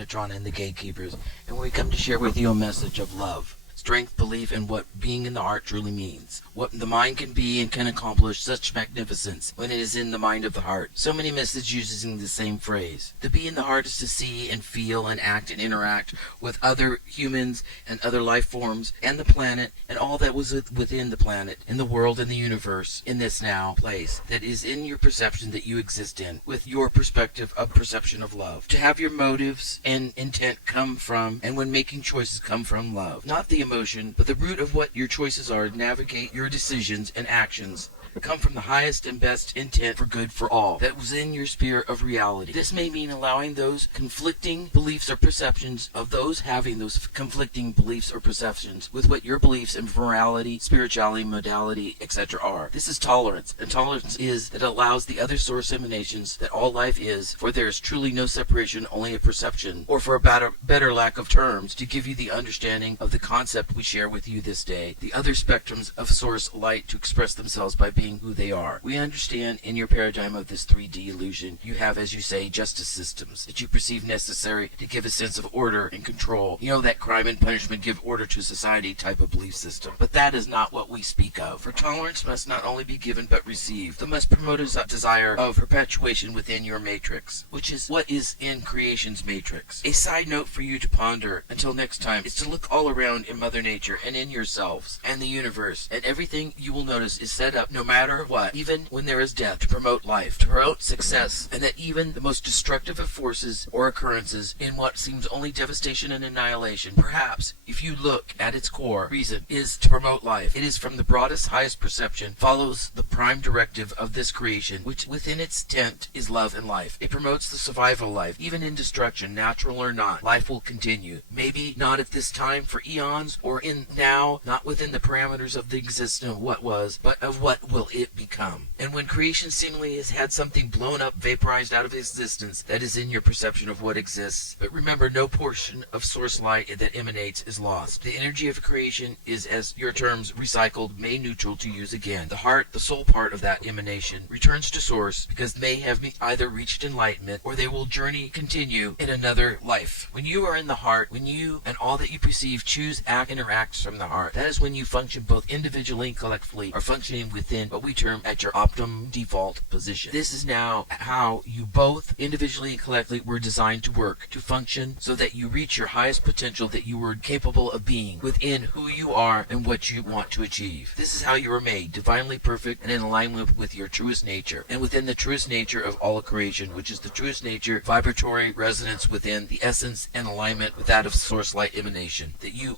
Metatron and the Gatekeepers, and we come to share with you a message of love, strength, belief, and what being in the heart truly means. What the mind can be and can accomplish such magnificence when it is in the mind of the heart. So many messages using the same phrase. To be in the heart is to see and feel and act and interact with other humans and other life forms and the planet and all that was within the planet, in the world, in the universe, in this now place that is in your perception that you exist in, with your perspective of perception of love. To have your motives and intent come from, and when making choices come from love. Not the emotion, but the root of what your choices are to navigate your decisions and actions come from the highest and best intent for good for all that was in your sphere of reality. This may mean allowing those conflicting beliefs or perceptions of those having those conflicting beliefs or perceptions with what your beliefs in morality, spirituality, modality, etc. are. This is tolerance, and tolerance is that allows the other source emanations that all life is, for there is truly no separation, only a perception, or for a better lack of terms, to give you the understanding of the concept we share with you this day, the other spectrums of source light to express themselves by being who they are. We understand in your paradigm of this 3D illusion, you have, as you say, justice systems that you perceive necessary to give a sense of order and control. You know, that crime and punishment give order to society type of belief system. But that is not what we speak of. For tolerance must not only be given but received. It must promote a desire of perpetuation within your matrix, which is what is in creation's matrix. A side note for you to ponder until next time is to look all around in Mother Nature and in yourselves and the universe, and everything you will notice is set up no matter what, even when there is death, to promote life, to promote success, and that even the most destructive of forces or occurrences in what seems only devastation and annihilation, perhaps, if you look at its core reason, is to promote life. It is from the broadest, highest perception, follows the prime directive of this creation, which within its tent is love and life. It promotes the survival of life, even in destruction, natural or not. Life will continue. Maybe not at this time for eons, or in now, not within the parameters of the existence of what was, but of what will it become. And when creation seemingly has had something blown up, vaporized out of existence, that is in your perception of what exists. But remember, no portion of source light that emanates is lost. The energy of creation is, as your terms, recycled, made neutral to use again. The heart, the soul part of that emanation, returns to source because they have either reached enlightenment or they will continue in another life. When you are in the heart, when you and all that you perceive choose, act, interacts from the heart, that is when you function both individually and collectively, are functioning within what we term at your optimum default position. This is now how you both individually and collectively were designed to work, to function so that you reach your highest potential that you were capable of being within who you are and what you want to achieve. This is how you were made, divinely perfect and in alignment with your truest nature, and within the truest nature of all creation, which is the truest nature, vibratory resonance within the essence and alignment with that of source light emanation, that you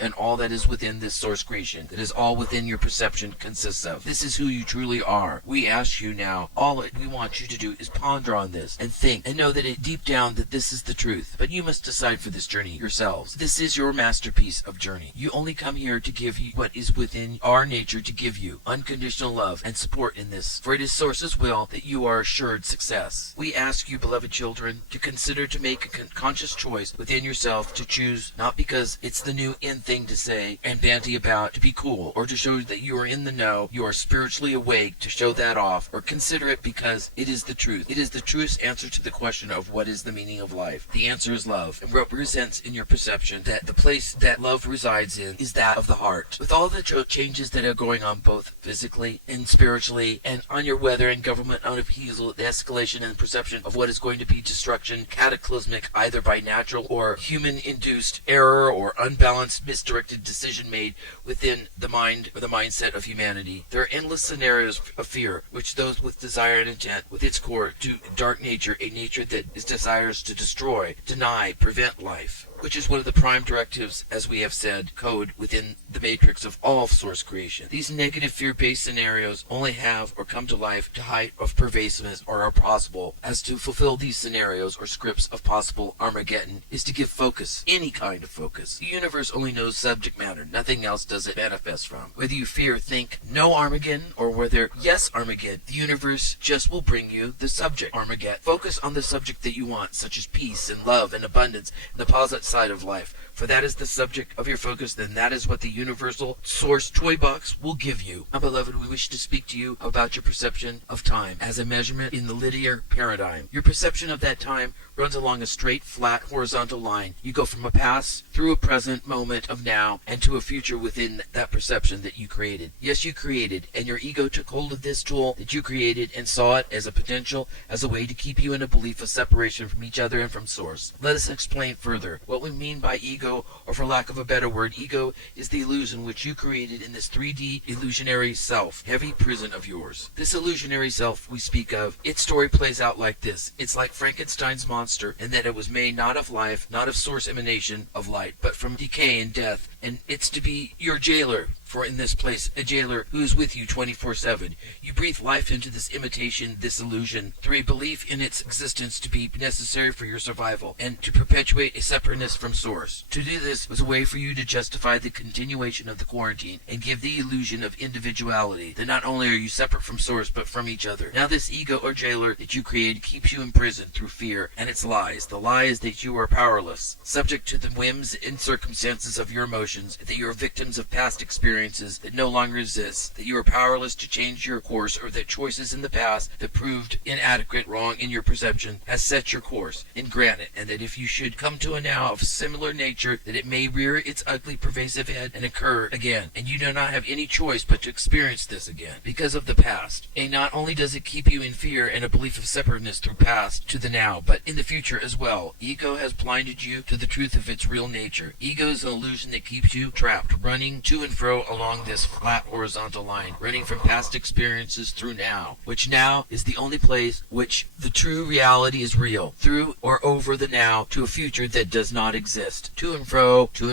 and all that is within this source creation, that is all within your perception consists of. This is who you truly are. We ask you now, all that we want you to do is ponder on this and think and know that deep down that this is the truth. But you must decide for this journey yourselves. This is your masterpiece of journey. You only come here to give you what is within our nature to give you, unconditional love and support in this. For it is Source's will that you are assured success. We ask you, beloved children, to consider to make a conscious choice within yourself to choose, not because it's the new in thing to say and banty about to be cool, or to show that you are in the know, you are spiritually awake to show that off, or consider it because it is the truth. It is the truest answer to the question of what is the meaning of life. The answer is love, and represents in your perception that the place that love resides in is that of the heart. With all the changes that are going on both physically and spiritually, and on your weather and government upheaval, the escalation and perception of what is going to be destruction, cataclysmic, either by natural or human-induced error or unbalanced, misdirected decision made within the mind or the mindset of humanity. There are endless scenarios of fear, which those with desire and intent, with its core to dark nature, a nature that is desires to destroy, deny, prevent life, which is one of the prime directives, as we have said, code within the matrix of all source creation. These negative fear-based scenarios only have or come to life to height of pervasiveness or are possible. As to fulfill these scenarios or scripts of possible Armageddon is to give focus, any kind of focus. The universe only knows subject matter, nothing else does it manifest from. Whether you fear, think, no Armageddon, or whether yes Armageddon, the universe just will bring you the subject Armageddon. Focus on the subject that you want, such as peace and love and abundance and the positive side of life. for that is the subject of your focus, then that is what the universal source toy box will give you. My beloved, we wish to speak to you about your perception of time as a measurement in the linear paradigm. Your perception of that time runs along a straight, flat, horizontal line. You go from a past through a present moment of now and to a future within that perception that you created. Yes, you created, and your ego took hold of this tool that you created and saw it as a potential, as a way to keep you in a belief of separation from each other and from source. Let us explain further what we mean by ego, or for lack of a better word, ego is the illusion which you created in this 3D illusionary self, heavy prison of yours. This illusionary self we speak of, its story plays out like this. It's like Frankenstein's monster, in that it was made not of life, not of source emanation of light, but from decay and death, and it's to be your jailer. For in this place, a jailer who is with you 24/7. You breathe life into this imitation, this illusion, through a belief in its existence to be necessary for your survival, and to perpetuate a separateness from source. To do this was a way for you to justify the continuation of the quarantine, and give the illusion of individuality, that not only are you separate from source, but from each other. Now this ego or jailer that you created keeps you imprisoned through fear and its lies. The lie is that you are powerless, subject to the whims and circumstances of your emotions, that you are victims of past experiences that no longer exist, that you are powerless to change your course, or that choices in the past that proved inadequate, wrong in your perception, has set your course, and grant it, and that if you should come to a now of similar nature, that it may rear its ugly pervasive head and occur again, and you do not have any choice but to experience this again, because of the past. And not only does it keep you in fear and a belief of separateness through past to the now, but in the future as well. Ego has blinded you to the truth of its real nature. Ego is an illusion that keeps you trapped, running to and fro along this flat horizontal line, running from past experiences through now, which now is the only place which the true reality is real, through or over the now to a future that does not exist. To and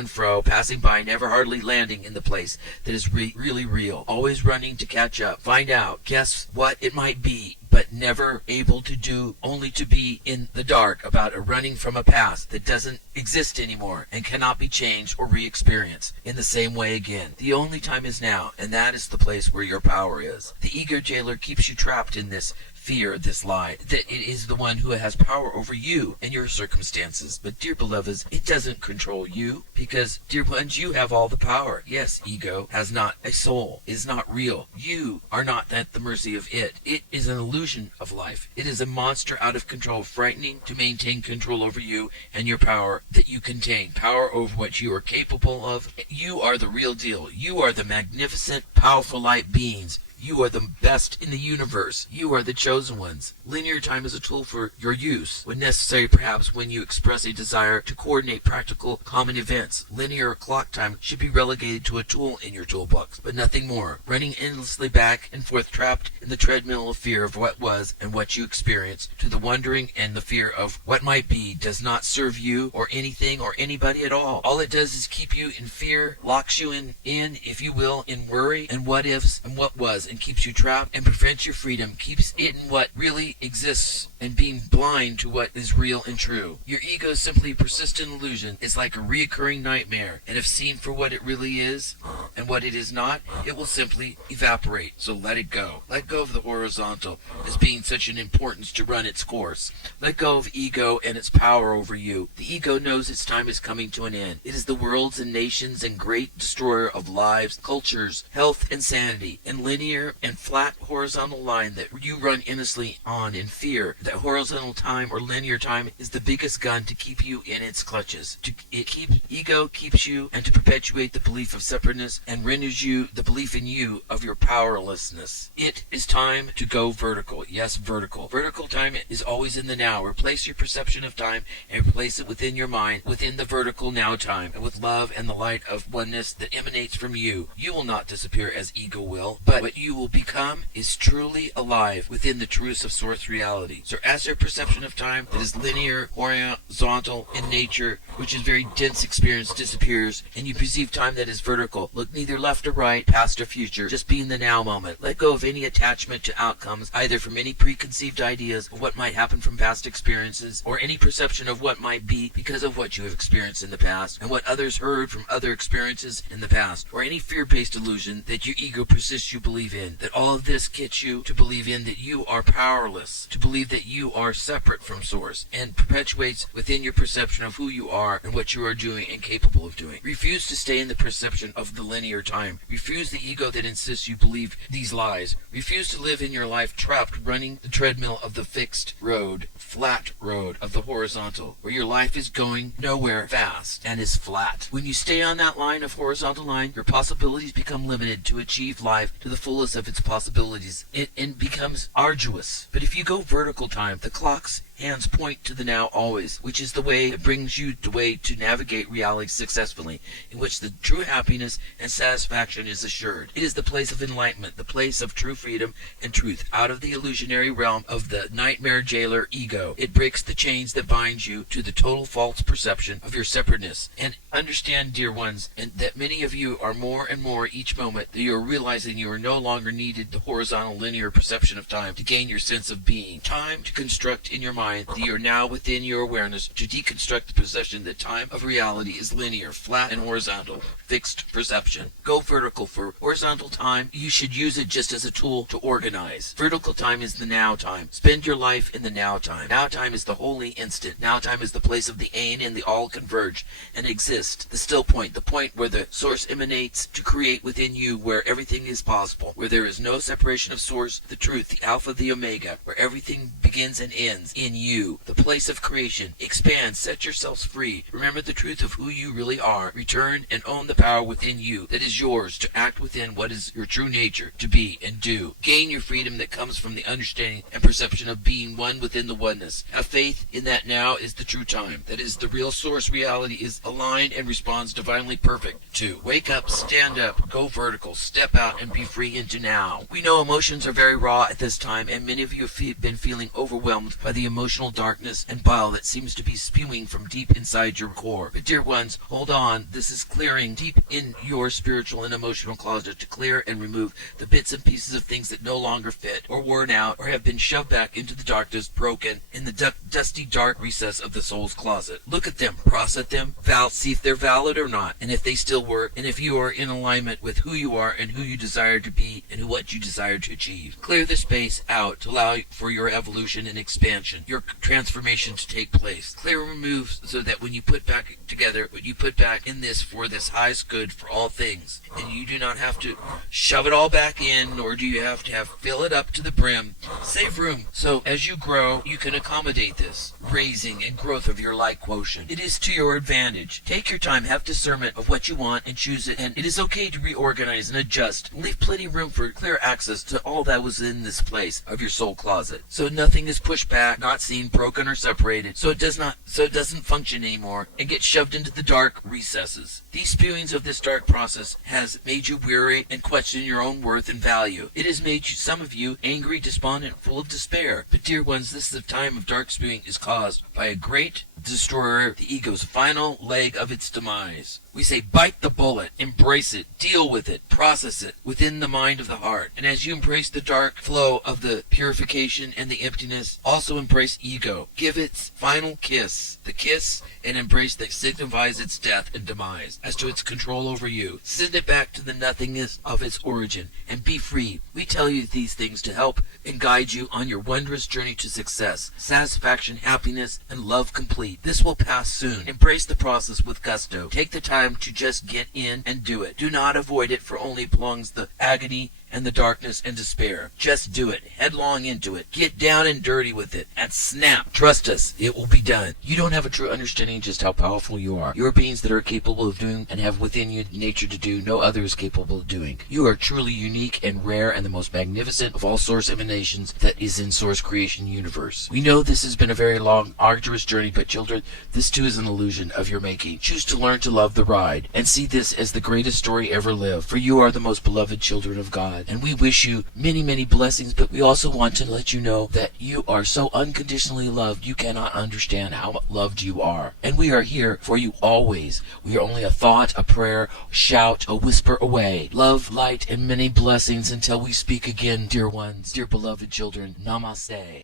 fro, passing by, never hardly landing in the place that is really real, always running to catch up, find out, guess what it might be, but never able to do, only to be in the dark about a running from a past that doesn't exist anymore and cannot be changed or re-experienced in the same way again. The only time is now, and that is the place where your power is. The ego jailer keeps you trapped in this fear, this lie, that it is the one who has power over you and your circumstances. But dear beloveds, it doesn't control you, because, dear ones, you have all the power. Yes, ego has not a soul, is not real. You are not at the mercy of it. It is an illusion of life. It is a monster out of control, frightening to maintain control over you and your power that you contain, power over what you are capable of. You are the real deal. You are the magnificent, powerful light beings. You are the best in the universe. You are the chosen ones. Linear time is a tool for your use, when necessary perhaps when you express a desire to coordinate practical common events. Linear clock time should be relegated to a tool in your toolbox, but nothing more. Running endlessly back and forth, trapped in the treadmill of fear of what was and what you experienced, to the wondering and the fear of what might be, does not serve you or anything or anybody at all. All it does is keep you in fear, locks you in, if you will, in worry and what ifs and what was, and keeps you trapped and prevents your freedom, keeps it in what really exists and being blind to what is real and true. Your ego is simply a persistent illusion. It's like a reoccurring nightmare, and if seen for what it really is and what it is not, it will simply evaporate. So let it go. Let go of the horizontal as being such an importance to run its course. Let go of ego and its power over you. The ego knows its time is coming to an end. It is the world's and nations and great destroyer of lives, cultures, health and sanity, and linear and flat horizontal line that you run endlessly on in fear. That horizontal time or linear time is the biggest gun to keep you in its clutches. Ego keeps you, and to perpetuate the belief of separateness, and renders you the belief in you of your powerlessness. It is time to go vertical. Yes, vertical. Vertical time is always in the now. Replace your perception of time and replace it within your mind, within the vertical now time, and with love and the light of oneness that emanates from you. You will not disappear as ego will, but what you will become is truly alive within the truths of source reality. So as your perception of time that is linear, horizontal in nature, which is very dense experience, disappears, and you perceive time that is vertical, look neither left or right, past or future, just be in the now moment. Let go of any attachment to outcomes, either from any preconceived ideas of what might happen from past experiences, or any perception of what might be because of what you have experienced in the past, and what others heard from other experiences in the past, or any fear-based illusion that your ego persists you believe in. in. That all of this gets you to believe in that you are powerless, to believe that you are separate from Source, and perpetuates within your perception of who you are and what you are doing and capable of doing. Refuse to stay in the perception of the linear time. Refuse the ego that insists you believe these lies. Refuse to live in your life trapped running the treadmill of the fixed road, flat road of the horizontal, where your life is going nowhere fast and is flat. When you stay on that line of horizontal line, your possibilities become limited to achieve life to the fullest of its possibilities. It becomes arduous. But if you go vertical time, the clock's hands point to the now always, which is the way that brings you the way to navigate reality successfully, in which the true happiness and satisfaction is assured. It is the place of enlightenment, the place of true freedom and truth, out of the illusionary realm of the nightmare jailer ego. It breaks the chains that bind you to the total false perception of your separateness. And understand, dear ones, and that many of you are more and more each moment that you are realizing you are no longer needed the horizontal linear perception of time to gain your sense of being. Time to construct in your mind that you are now within your awareness, to deconstruct the perception that time of reality is linear, flat and horizontal, fixed perception. Go vertical. For horizontal time, you should use it just as a tool to organize. Vertical time is the now time. Spend your life in the now time. Now time is the holy instant. Now time is the place of the ain and the all converge and exist. The still point, the point where the Source emanates to create within you, where everything is possible, where there is no separation of Source, the truth, the Alpha, the Omega, where everything begins and ends in you, the place of creation. Expand, set yourselves free. Remember the truth of who you really are. Return and own the power within you that is yours to act within what is your true nature, to be and do. Gain your freedom that comes from the understanding and perception of being one within the oneness. Have faith in that now is the true time. That is the real Source reality is aligned and responds divinely perfect to. Wake up, stand up, go vertical, step out and be free into now. We know emotions are very raw at this time, and many of you have been feeling overwhelmed by the emotional darkness and bile that seems to be spewing from deep inside your core. But dear ones, hold on. This is clearing deep in your spiritual and emotional closet to clear and remove the bits and pieces of things that no longer fit, or worn out, or have been shoved back into the darkness, broken, in the dusty dark recess of the soul's closet. Look at them, process them, see if they're valid or not, and if they still work, and if you are in alignment with who you are and who you desire to be and what you desire to achieve. Clear the space out to allow for your evolution and expansion, your transformation to take place. Clear and remove so that when you put back together what you put back in this for this highest good for all things, and you do not have to shove it all back in, nor do you have to fill it up to the brim. Save room so as you grow you can accommodate this raising and growth of your light quotient. It is to your advantage. Take your time, have discernment of what you want and choose it, and it is okay to reorganize and adjust. Leave plenty of room for clear access to all that was in this place of your soul closet, so nothing is pushed back, not seen, broken, or separated, so it doesn't function anymore and get shoved into the dark recesses. These spewings of this dark process has made you weary and question your own worth and value. It has made some of you angry, despondent, full of despair. But dear ones, this is a time of dark spewing is caused by a great destroyer, the ego's final leg of its demise. We say bite the bullet, embrace it, deal with it, process it within the mind of the heart. And as you embrace the dark flow of the purification and the emptiness, also embrace ego. Give its final kiss, the kiss and embrace that signifies its death and demise as to its control over you. Send it back to the nothingness of its origin and be free. We tell you these things to help and guide you on your wondrous journey to success, satisfaction, happiness, and love complete. This will pass soon. Embrace the process with gusto. Take the time to just get in and do it. Do not avoid it, for only belongs the agony and the darkness and despair. Just do it. Headlong into it. Get down and dirty with it. And snap. Trust us. It will be done. You don't have a true understanding just how powerful you are. You are beings that are capable of doing and have within you nature to do no other is capable of doing. You are truly unique and rare and the most magnificent of all Source emanations that is in Source creation universe. We know this has been a very long, arduous journey, but children, this too is an illusion of your making. Choose to learn to love the ride and see this as the greatest story ever lived, for you are the most beloved children of God. And we wish you many, many blessings, but we also want to let you know that you are so unconditionally loved, you cannot understand how loved you are. And we are here for you always. We are only a thought, a prayer, a shout, a whisper away. Love, light, and many blessings until we speak again, dear ones, dear beloved children. Namaste.